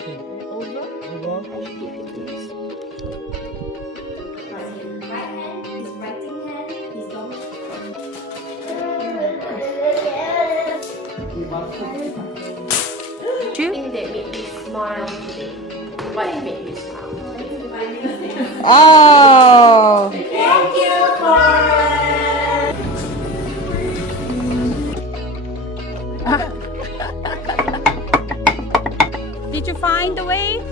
Okay. Over. Over. Right hand, his writing hand, his dominant. Thing that made me smile today. What made you smile? Oh. Thank you for Did you find the way?